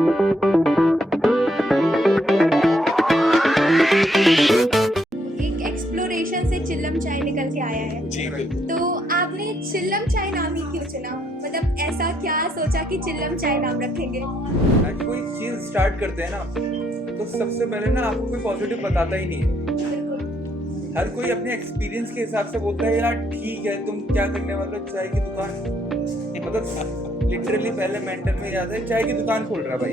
एक एक्सप्लोरेशन से चिल्लम चाय निकल के आया है। जी बिल्कुल। तो आपने चिल्लम चाय नाम ही क्यों चुना? मतलब ऐसा क्या सोचा कि चिल्लम चाय नाम रखेंगे? आज कोई चीज स्टार्ट करते हैं ना, तो सबसे पहले ना आपको कोई पॉजिटिव बताता ही नहीं है। बिल्कुल। हर कोई अपने एक्सपीरियंस के हिसाब से बोलता है यार ठीक है, तुम क्या करने वाले हो, चाय की दुकान। मतलब लिटरली पहले मेंटल में याद है चाय की दुकान खोल रहा भाई,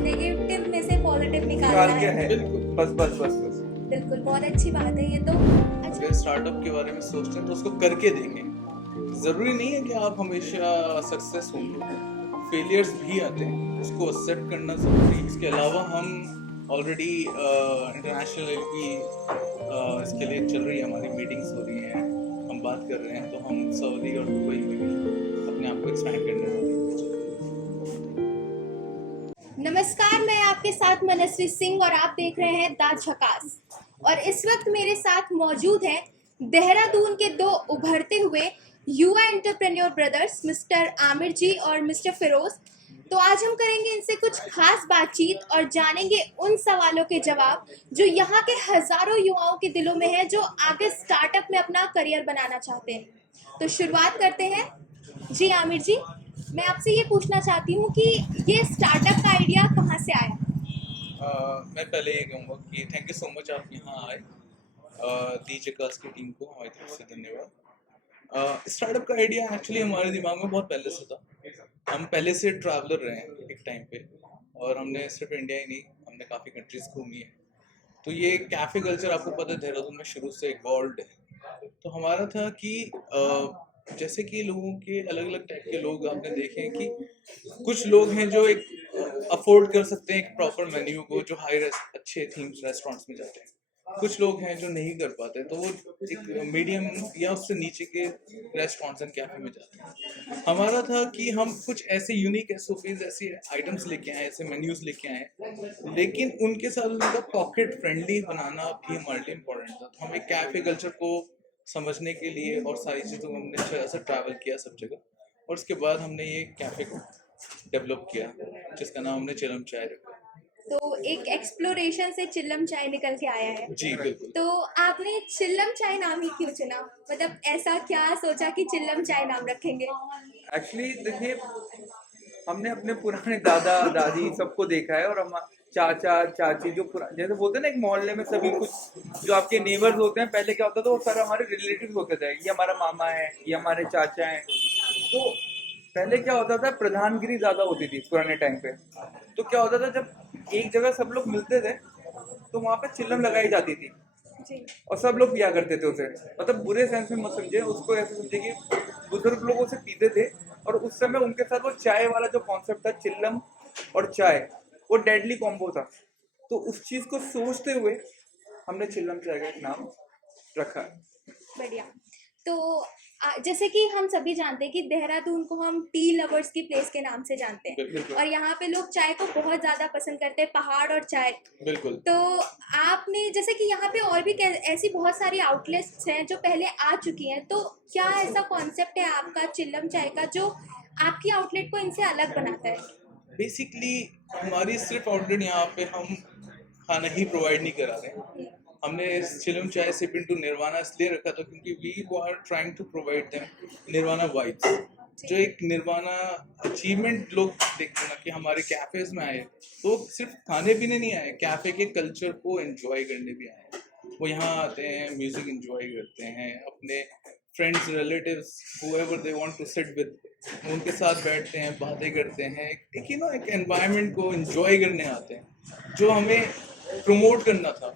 नेगेटिव में से पॉजिटिव निकालना निकाल के है। बिल्कुल। बस बस बस बस बिल्कुल, बहुत अच्छी बात है ये तो। अच्छा, अगर स्टार्टअप के बारे में सोचते हैं तो उसको करके देखें। ज़रूरी नहीं है कि आप हमेशा सक्सेस होंगे, फेलियर्स भी आते हैं, उसको एक्सेप्ट करना ज़रूरी है। इसके अलावा हम ऑलरेडी इंटरनेशनल की इसके लिए चल रही है, हमारी मीटिंग्स हो रही हैं, हम बात कर रहे हैं, तो हम सऊदी और दुबई में भी अपने आप को एक्सपैंड करने वाले हैं। नमस्कार, मैं आपके साथ मनस्वी सिंह और आप देख रहे हैं दा झकास। और इस वक्त मेरे साथ मौजूद हैं देहरादून के दो उभरते हुए युवा एंटरप्रेन्योर ब्रदर्स, मिस्टर आमिर जी और मिस्टर फिरोज। तो आज हम करेंगे इनसे कुछ खास बातचीत और जानेंगे उन सवालों के जवाब जो यहाँ के हजारों युवाओं के दिलों में है, जो आगे स्टार्टअप में अपना करियर बनाना चाहते हैं। तो शुरुआत करते हैं। जी आमिर जी, मैं आपसे ये पूछना चाहती हूँ कि ये स्टार्टअप का आइडिया कहाँ से आया? मैं पहले ये कहूँगा कि थैंक यू सो मच आप यहाँ आए। दी जकास की टीम को हमारी तरफ से धन्यवाद। स्टार्टअप का आइडिया एक्चुअली हमारे दिमाग में बहुत पहले से था। हम पहले से ट्रैवलर रहे हैं एक टाइम पे, और हमने सिर्फ इंडिया ही नहीं, हमने काफ़ी कंट्रीज घूमी है। तो ये कैफ़े कल्चर आपको पता है देहरादून में शुरू से इवॉल्व्ड है। तो हमारा था कि जैसे कि लोगों के अलग अलग टाइप के लोग आपने देखे हैं कि कुछ लोग हैं जो एक अफोर्ड कर सकते हैं एक प्रॉपर मेन्यू को, जो अच्छे थीम्स रेस्टोरेंट्स में जाते हैं। कुछ लोग हैं जो नहीं कर पाते, तो वो एक मीडियम या उससे नीचे के रेस्टोरेंट्स एंड कैफे में जाते हैं। हमारा था कि हम कुछ ऐसे यूनिक एसओपीज, ऐसे आइटम्स लेके आए, ऐसे मेन्यूज लेके आए, लेकिन उनके साथ उनका पॉकेट फ्रेंडली बनाना भी हमारे लिए इम्पोर्टेंट था। तो हम एक कैफे कल्चर को समझने के लिए और सारी चीज़ों को हमने अच्छे से ट्रैवल किया सब जगह, और उसके बाद हमने ये कैफे को डेवलप किया, जिसका नाम हमने चिल्लम चाय रखा। तो एक एक्सप्लोरेशन से चिल्लम चाय निकल के आया है। जी बिल्कुल। तो आपने चिल्लम चाय नाम ही क्यों चुना? मतलब ऐसा क्या सोचा कि चिल्लम चाय नाम रखेंगे? एक्चुअली देखिए, हमने अपने पुराने दादा दादी सबको देखा है, और हम चाचा चाची जो जैसे बोलते हैं ना, एक मोहल्ले में सभी कुछ जो आपके नेबर्स होते हैं, पहले क्या होता था वो सारे हमारे रिलेटिव होते थे। ये हमारा मामा है, ये हमारे चाचा हैं। तो पहले क्या होता था, प्रधानगिरी ज्यादा होती थी पुराने टाइम पे। तो क्या होता था, जब एक जगह सब लोग मिलते थे तो वहां पे चिल्लम लगाई जाती थी, जी। और सब लोग पिया करते थे उसे। मतलब बुरे सेंस में मत समझे उसको, ऐसे समझे कि बुजुर्ग लोग उसे पीते थे, और उस समय उनके साथ वो चाय वाला जो कॉन्सेप्ट था, चिल्लम और चाय, वो डेडली कॉम्बो था। तो उस चीज को सोचते हुए हमने चिल्लम चाय का एक नाम रखा। बढ़िया। तो जैसे कि हम सभी जानते हैं कि देहरादून को हम टी लवर्स की प्लेस के नाम से जानते हैं, बिल्कुल। और यहाँ पे लोग चाय को बहुत ज्यादा पसंद करते हैं, पहाड़ और चाय। बिल्कुल। तो आपने जैसे कि यहाँ पे और भी ऐसी बहुत सारी आउटलेट्स हैं जो पहले आ चुकी हैं, तो क्या ऐसा कॉन्सेप्ट है आपका चिल्लम चाय का जो आपकी आउटलेट को इनसे अलग बनाता है? बेसिकली हमारी सिर्फ आउटलेट यहाँ पे हम खाना ही प्रोवाइड नहीं करा रहे हैं। हमने चिल्लम चाय सिप इनटू निर्वाणा इसलिए रखा था क्योंकि we are trying to provide them nirvana vibes, जो एक निर्वाणा अचीवमेंट लोग देखते हैं ना कि हमारे कैफेज में आए तो सिर्फ खाने पीने नहीं आए, कैफे के कल्चर को एंजॉय करने भी आए। वो यहाँ आते हैं, म्यूजिक एंजॉय करते हैं, अपने friends relatives whoever they want to sit with, उनके साथ बैठते हैं, बातें करते हैं, एक एक एनवायरनमेंट को एंजॉय करने आते हैं, जो हमें प्रमोट करना था।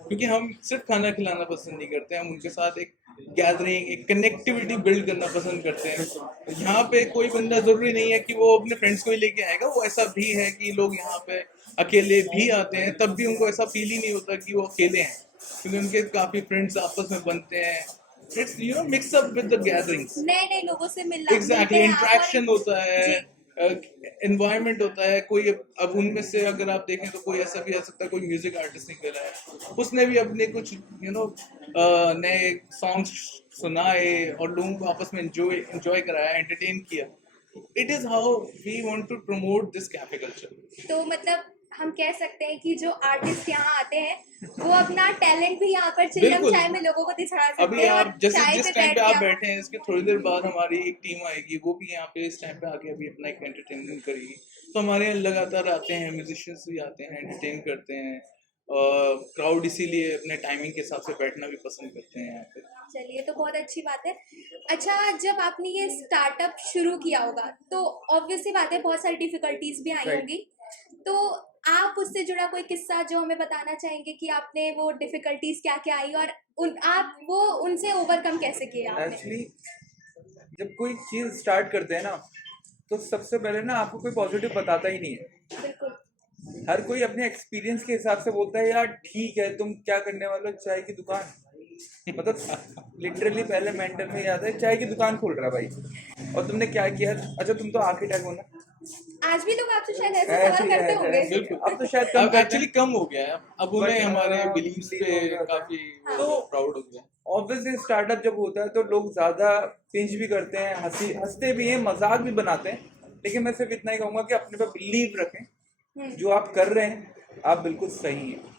क्योंकि हम सिर्फ खाना खिलाना पसंद नहीं करते, हम उनके साथ एक गैदरिंग, एक कनेक्टिविटी बिल्ड करना पसंद करते हैं। यहाँ पे कोई बंदा जरूरी नहीं है कि वो अपने फ्रेंड्स को ही लेके आएगा, वो ऐसा भी है कि लोग यहाँ पे अकेले भी आते हैं, तब भी उनको ऐसा फील ही नहीं होता कि वो अकेले हैं, क्योंकि उनके काफी फ्रेंड्स आपस में बनते हैं। It's mix up with the gatherings, नए नए लोगों से मिलना, एग्जैक्टली, इंटरेक्शन होता है, जी। एनवायरनमेंट होता है। कोई अब उनमें से अगर आप देखें तो कोई ऐसा भी आ सकता है, कोई म्यूजिक आर्टिस्ट निकल रहा है, उसने भी अपने कुछ नए सॉन्ग्स सुनाए और लोगों को आपस में एंजॉय कराया, एंटरटेन किया। It is how we want to promote this cafe culture. तो मतलब हम कह सकते हैं कि जो आर्टिस्ट यहाँ आते हैं वो अपना टैलेंट भी यहाँ पर चिल्लम बिल्कुल। चाय में लोगों को दिखा सकते अभी हैं और आप जैसे चाय जिस पे टाइम बैठ पे के आप आप बैठे हैं, इसके थोड़ी देर बाद हमारी एक टीम आएगी, वो भी यहाँ पे इस टाइम पे आके अभी अपना एक एंटरटेनमेंट करेगी। तो हमारे यहाँ लगातार आते हैं, म्यूजिशियंस भी आते हैं, एंटरटेन करते हैं। क्राउड इसीलिए अपने टाइमिंग के हिसाब से बैठना भी पसंद करते हैं यहाँ पे। चलिए तो बहुत अच्छी बात है। अच्छा, जब आपने ये स्टार्टअप शुरू किया होगा तो ऑब्वियसली बात है बहुत सारी डिफिकल्टीज भी आई Right. होंगी, तो आप उससे जुड़ा कोई किस्सा जो हमें बताना चाहेंगे कि आपने वो डिफिकल्टीज क्या क्या आई और आप वो उनसे ओवरकम कैसे किए आपने? एक्चुअली जब कोई चीज स्टार्ट करते हैं ना, तो सबसे पहले ना आपको कोई पॉजिटिव बताता ही नहीं है। बिल्कुल। हर कोई अपने एक्सपीरियंस के हिसाब से बोलता है यार ठीक है, तुम क्या करने वाले हो, चाय की दुकान। मतलब लिटरली पहले मेंटर में याद है चाय की दुकान खोल रहा है भाई, और तुमने क्या किया? अच्छा तुम तो आर्किटेक्ट हो ना। आज भी लोग आपसे शायद ऐसे ऐसे सवाल ही करते है, होंगे। ऐसे ही। बिल्कुल। अब तो शायद कम अब करते हैं। एक्चुअली कम हो गया है, अब उन्हें But, हमारे बिलीव्स पे believe हो गया। काफी तो प्राउड हो गया। ऑब्वियसली स्टार्टअप जब होता है तो लोग ज्यादा पिंच भी करते हैं, हंसते भी हैं, मजाक भी बनाते हैं, लेकिन मैं सिर्फ इतना ही कहूंगा कि अपने पे बिलीव रखें। जो आप कर रहे हैं आप बिल्कुल सही हैं।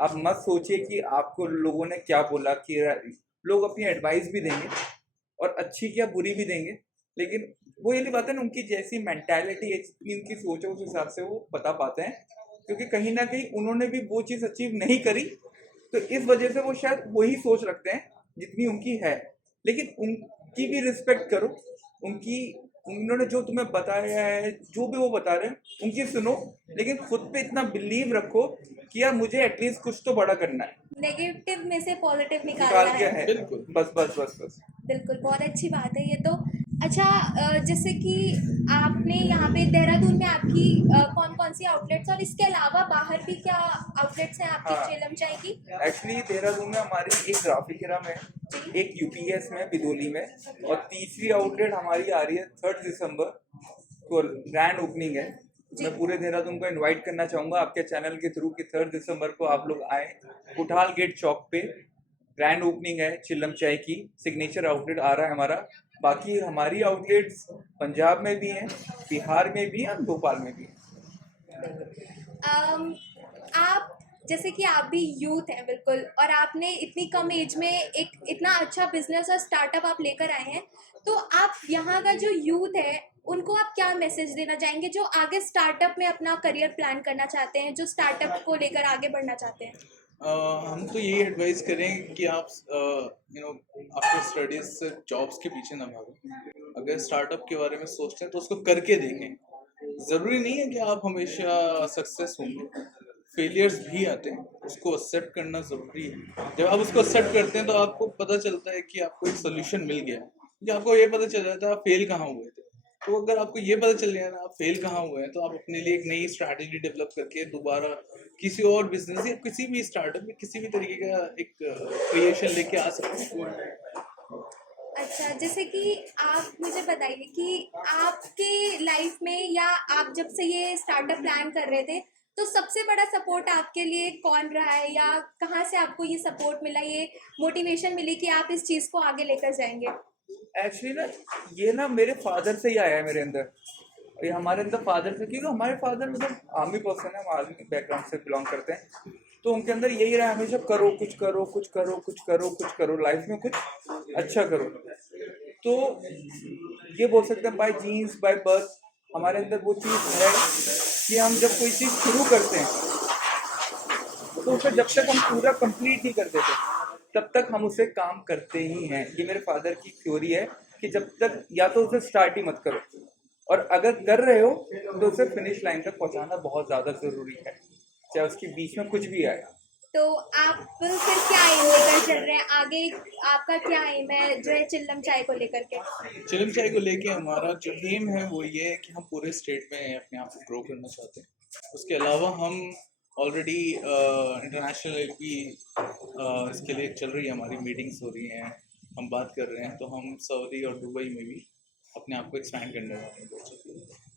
आप मत सोचिए कि आपको लोगों ने क्या बोला, कि लोग अपनी एडवाइस भी देंगे और अच्छी क्या बुरी भी देंगे, लेकिन वो ये बात है ना, उनकी जैसी मेंटालिटी है, जितनी उनकी सोच है उस हिसाब से वो बता पाते हैं, क्योंकि कहीं ना कहीं उन्होंने भी वो चीज़ अचीव नहीं करी, तो इस वजह से वो शायद वही सोच रखते हैं जितनी उनकी है। लेकिन उनकी भी रिस्पेक्ट करो, उनकी उन्होंने जो तुम्हें बताया है, जो भी वो बता रहे हैं उनकी सुनो, लेकिन खुद पे इतना बिलीव रखो कि यार मुझे एटलीस्ट कुछ तो बड़ा करना है, नेगेटिव में से पॉजिटिव निकाल निकालना के है। है। बिल्कुल। बस बस बस बस। बिल्कुल, बहुत अच्छी बात है ये तो। अच्छा, जैसे कि आपने यहाँ पे देहरादून में आपकी कौन कौन सी आउटलेट्स और इसके अलावा बाहर भी क्या आउटलेट्स हैं आपकी हाँ। चिल्लम चाय की? एक्चुअली देहरादून में हमारी एक ग्राफिकेरा में, जी। एक यूपीएस में बिदोली में, और तीसरी आउटलेट हमारी आ रही है 3 दिसंबर को, ग्रैंड ओपनिंग है। जी। मैं पूरे देहरादून को इनवाइट करना चाहूंगा आपके चैनल के थ्रू कि 3 दिसंबर को आप लोग आए। कुठाल गेट चौक पे ग्रैंड ओपनिंग है चिल्लम चाय की, सिग्नेचर आउटलेट आ रहा है हमारा। बाकी हमारी आउटलेट्स पंजाब में भी हैं, बिहार में भी हैं, और भोपाल में भी हैं। आप जैसे कि आप भी यूथ हैं बिल्कुल, और आपने इतनी कम एज में एक इतना अच्छा बिजनेस और स्टार्टअप आप लेकर आए हैं, तो आप यहाँ का जो यूथ है उनको आप क्या मैसेज देना चाहेंगे जो आगे स्टार्टअप में अपना करियर प्लान करना चाहते हैं, जो स्टार्टअप को लेकर आगे बढ़ना चाहते हैं? हम तो यही एडवाइस करेंगे कि आप आफ्टर स्टडीज से जॉब्स के पीछे ना भागो। अगर स्टार्टअप के बारे में सोचते हैं तो उसको करके देखें। ज़रूरी नहीं है कि आप हमेशा सक्सेस होंगे, फेलियर्स भी आते हैं, उसको एक्सेप्ट करना ज़रूरी है। जब आप उसको एक्सेप्ट करते हैं तो आपको पता चलता है कि आपको एक सोल्यूशन मिल गया है। जब आपको ये पता चल जाता है आप फेल कहाँ हुए थे, तो अगर आपको ये पता चल गया ना आप फेल कहाँ हुए हैं, तो आप अपने लिए एक नई स्ट्रैटेजी डेवलप करके दोबारा किसी और बिजनेस या किसी भी स्टार्टअप में किसी भी तरीके का एक क्रिएशन लेके आ सकते हैं। अच्छा, जैसे कि आप मुझे बताइए कि आपके लाइफ में या आप जब से ये स्टार्टअप प्लान कर रहे थे तो सबसे बड़ा सपोर्ट आपके लिए कौन रहा है, या कहाँ से आपको ये सपोर्ट मिला, ये मोटिवेशन मिली कि आप इस चीज़ को आगे लेकर जाएंगे? एक्चुअली ना ये ना मेरे फादर से ही आया है मेरे अंदर, ये हमारे अंदर फादर से, क्योंकि हमारे फादर मतलब आर्मी पर्सन है, हम आर्मी बैकग्राउंड से बिलोंग करते हैं, तो उनके अंदर यही रहा हमेशा, करो कुछ करो कुछ करो कुछ करो कुछ करो, लाइफ में कुछ अच्छा करो। तो ये बोल सकते हैं बाय जीन्स बाय बर्थ हमारे अंदर वो चीज़ है कि हम जब कोई चीज़ शुरू करते हैं तो उसे जब तक हम पूरा कंप्लीट नहीं कर देते तब तक हम उसे काम करते ही हैं। ये मेरे फादर की थ्योरी है कि जब तक या तो उसे स्टार्ट ही मत करो, और अगर कर रहे हो तो उसे फिनिश लाइन तक पहुंचाना बहुत ज़्यादा ज़रूरी है, चाहे उसके बीच में कुछ भी आए। तो आप फिर क्या एम लेकर चल रहे हैं आगे? आपका क्या एम है जो है चिल्लम चाय को लेकर के? चिल्लम चाय को लेके हमारा जो एम है वो ये है कि हम पूरे स्टेट में अपने आप को ग्रो करना चाहते हैं। उसके अलावा हम ऑलरेडी इंटरनेशनल भी इसके लिए चल रही है, हमारी मीटिंग्स हो रही हैं, हम बात कर रहे हैं, तो हम सऊदी और दुबई में भी अपने आप को एक्सपैंड करने वाले हैं।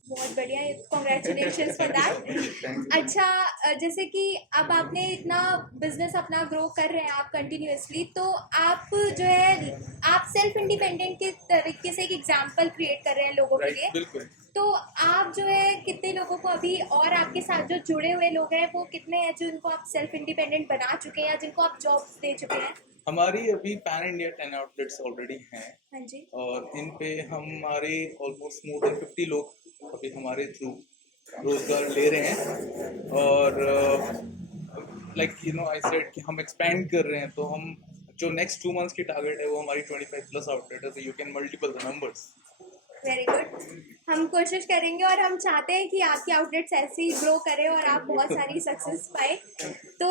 बहुत बढ़िया, कॉन्ग्रेचुलेशन फॉर दैट। अच्छा, जैसे कि अब आपने इतना बिजनेस अपना ग्रो कर रहे हैं आप कंटिन्यूअसली, तो आप जो है आप सेल्फ इंडिपेंडेंट के तरीके से एक एग्जांपल क्रिएट कर रहे हैं लोगों के लिए। बिल्कुल। तो आप जो है कितने लोगों को अभी, और आपके साथ जो जुड़े हुए लोग हैं वो कितने हैं जो इनको आप सेल्फ इंडिपेंडेंट बना चुके हैं या जिनको आप जॉब्स दे चुके हैं? हमारी अभी पैन इंडिया 10 आउटलेट्स ऑलरेडी हैं, हाँ जी। और इन पे हमारे ऑलमोस्ट मोर देन 50 लोग अभी हमारे थ्रू रोजगार ले रहे हैं। और like you know I said कि हम एक्सपैंड कर रहे हैं, तो हम जो नेक्स्ट 2 मंथ्स की टारगेट है वो हमारी 25 प्लस आउटलेट है, तो you can multiple the numbers. Very good, हम कोशिश करेंगे और हम चाहते हैं कि आपकी आउटलेट्स ऐसे ही ग्रो करें और आप बहुत सारी सक्सेस पाए। तो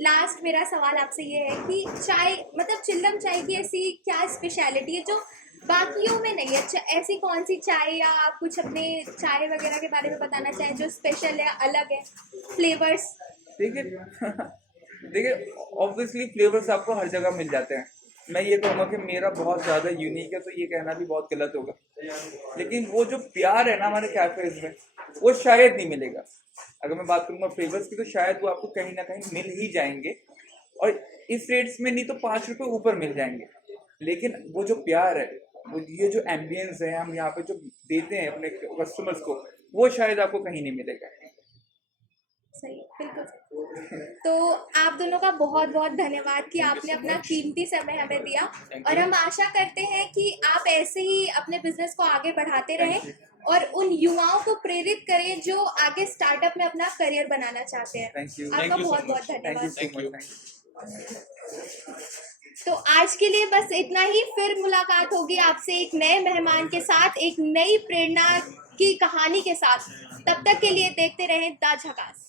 लास्ट मेरा सवाल आपसे ये है कि चाय, मतलब चिल्लम चाय की ऐसी क्या स्पेशलिटी है जो बाकियों में नहीं है? ऐसी कौन सी चाय, या आप कुछ अपने चाय वगैरह के बारे में बताना चाहें जो स्पेशल है, अलग है, फ्लेवर्स? देखिए ऑब्वियसली फ्लेवर्स आपको हर जगह मिल जाते हैं। मैं ये कहूँगा कि मेरा बहुत ज़्यादा यूनिक है, तो ये कहना भी बहुत गलत होगा, लेकिन वो जो प्यार है ना हमारे कैफेज में, वो शायद नहीं मिलेगा। अगर मैं बात करूँगा फ्लेवर्स की, तो शायद वो आपको कहीं ना कहीं मिल ही जाएंगे, और इस रेट्स में नहीं तो 5 रुपये ऊपर मिल जाएंगे। लेकिन वो जो प्यार है, वो ये जो एम्बियंस है हम यहाँ पे जो देते हैं अपने कस्टमर्स को, वो शायद आपको कहीं नहीं मिलेगा। सही, बिल्कुल सही। तो आप दोनों का बहुत बहुत धन्यवाद कि आपने अपना कीमती समय हमें दिया, और हम आशा करते हैं कि आप ऐसे ही अपने बिजनेस को आगे बढ़ाते रहें और उन युवाओं को प्रेरित करें जो आगे स्टार्टअप में अपना करियर बनाना चाहते हैं। थैंक यू, आपका बहुत बहुत थैंक यू धन्यवाद। So much. तो आज के लिए बस इतना ही, फिर मुलाकात होगी आपसे एक नए मेहमान के साथ, एक नई प्रेरणा की कहानी के साथ। तब तक के लिए देखते रहें द झकास।